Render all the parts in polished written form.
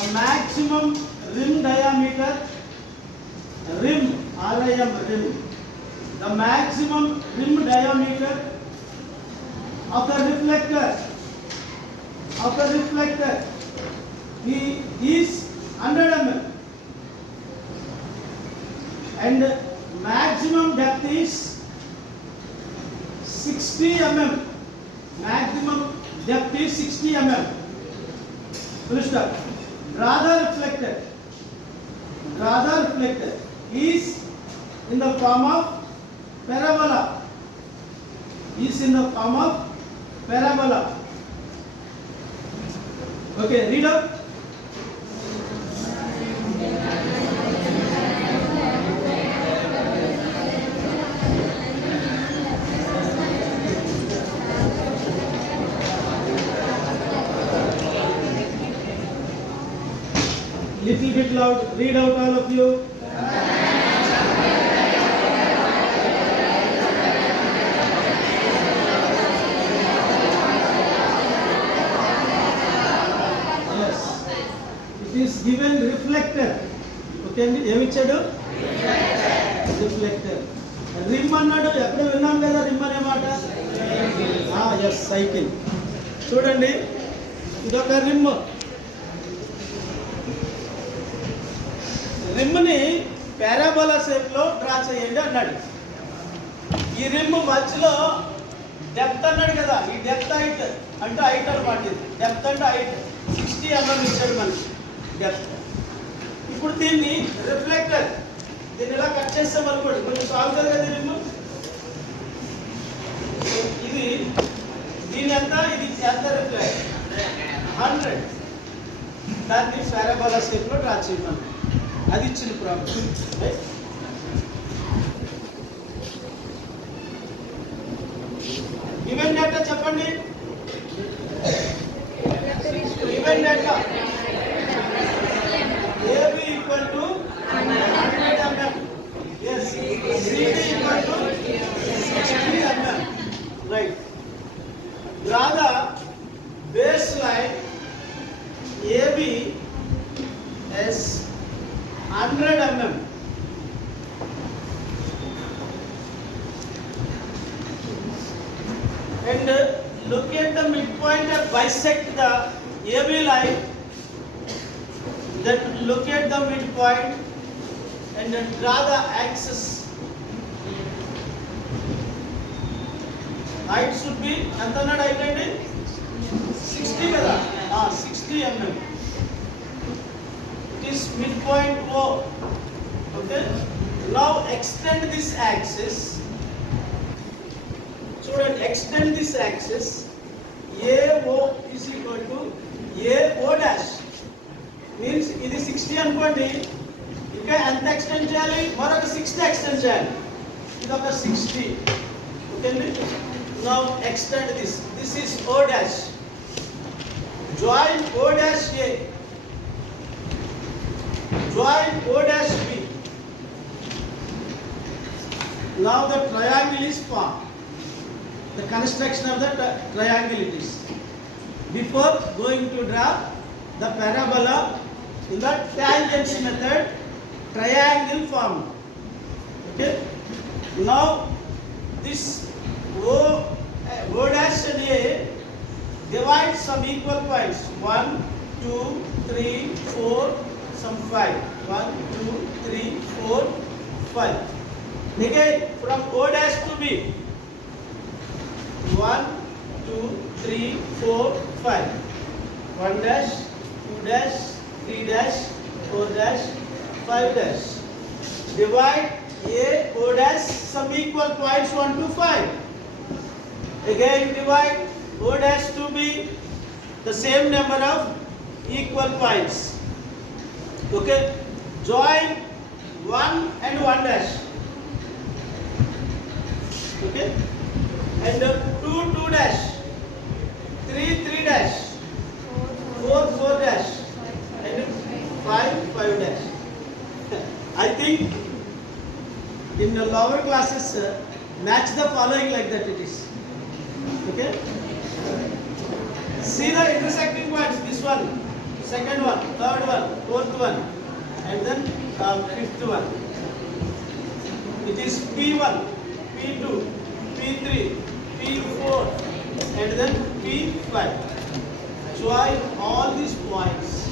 the maximum rim diameter, rim, R-I-M, rim, the maximum rim diameter of the reflector is 100 mm and maximum depth is 60 mm. Maximum depth is 60 mm. Full stop. Draw the reflector is in the form of parabola. Okay, read up. Little bit loud. Read out, all of you. Yes. It is given reflector. Okay, ఏమి ఇచ్చాడు? Reflector. Rim అన్నాడు, ఎప్పుడు విన్నాం కదా rim అనే మాట. Yes, cycle. చూడండి, ఇదొక రిమ్. రిమ్ని పారాబోలా షేప్లో డ్రా చేయండి అన్నాడు. ఈ రిమ్ మధ్యలో డెప్త్ అన్నాడు కదా, ఈ డెప్త్ హైట్ అంటే హైట్ అనమాట. ఇది డెప్త్ అంటే హైట్ 60 mm ఇచ్చాడు మనకి డెప్త్. ఇప్పుడు దీన్ని రిఫ్లెక్టర్, దీన్ని ఇలా కట్ చేస్తాం అనుకోండి, కొంచెం సాగుతుంది కదా రిమ్. ఇది దీని ఎంత, ఇది ఎంత రిఫ్లెక్ట్ 100. దాన్ని పారాబోలా షేప్లో డ్రా చేయమని, అది ఇచ్చిన ప్రాబ్లం. ఈవెన్ డేటా చెప్పండి. Even data AB equal to 100 mm. Yes, CD equal to 60 mm. Right. Draw the baseline AB as 100 mm. And look at the midpoint and bisect the AB line. Then look at the midpoint and then draw the axis. Height should be ఎంత అన్నాడు height అండి? 60 కదా, 60 mm. It is midpoint O. Okay. Now extend this axis. Student, extend this axis. AO is equal to AO dash. Means ఇది 60 అనుకోండి, ఇంకా ఎంత extend చేయాలి? మరొక 60 ఎక్స్టెండ్ చేయాలి. ఇది ఒక 60. Okay. Now extend this. This is O dash. Join O dash A. Join O dash B. Now the triangle is formed. The construction of the triangle it is. Before going to draw the parabola in the tangents method, triangle formed. Okay. Now this O dash and A divide some equal points. 1, 2, 3, 4, some 5. 1, 2, 3, 4, 5. Again from O dash to B. 1, 2, 3, 4, 5. 1 dash, 2 dash, 3 dash, 4 dash, 5 dash. Divide A, O dash, some equal points 1 to 5. Again divide O dash to B, the same number of equal points. Okay. Join 1 and 1 dash. Okay. And 2, 2 dash, 3, 3 dash, 4, 4 dash, and 5, 5 dash. I think in the lower classes, match the following like that it is. Okay. See the intersecting points. This one. second one, third one, fourth one, and then fifth one. It is P1, P2, P3, P4, and then P5. Join all these points.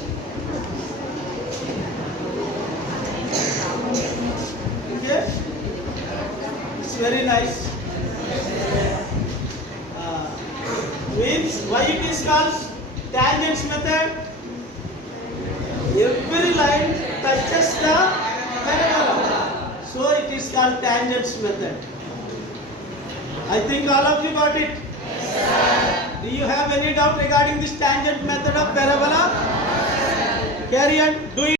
Okay? It's very nice. Means why it is called tangents method? Every line touches the parabola, so it is called tangents method. I think all of you got it. Yes, do you have any doubt regarding this tangent method of parabola? Carry on. Do it.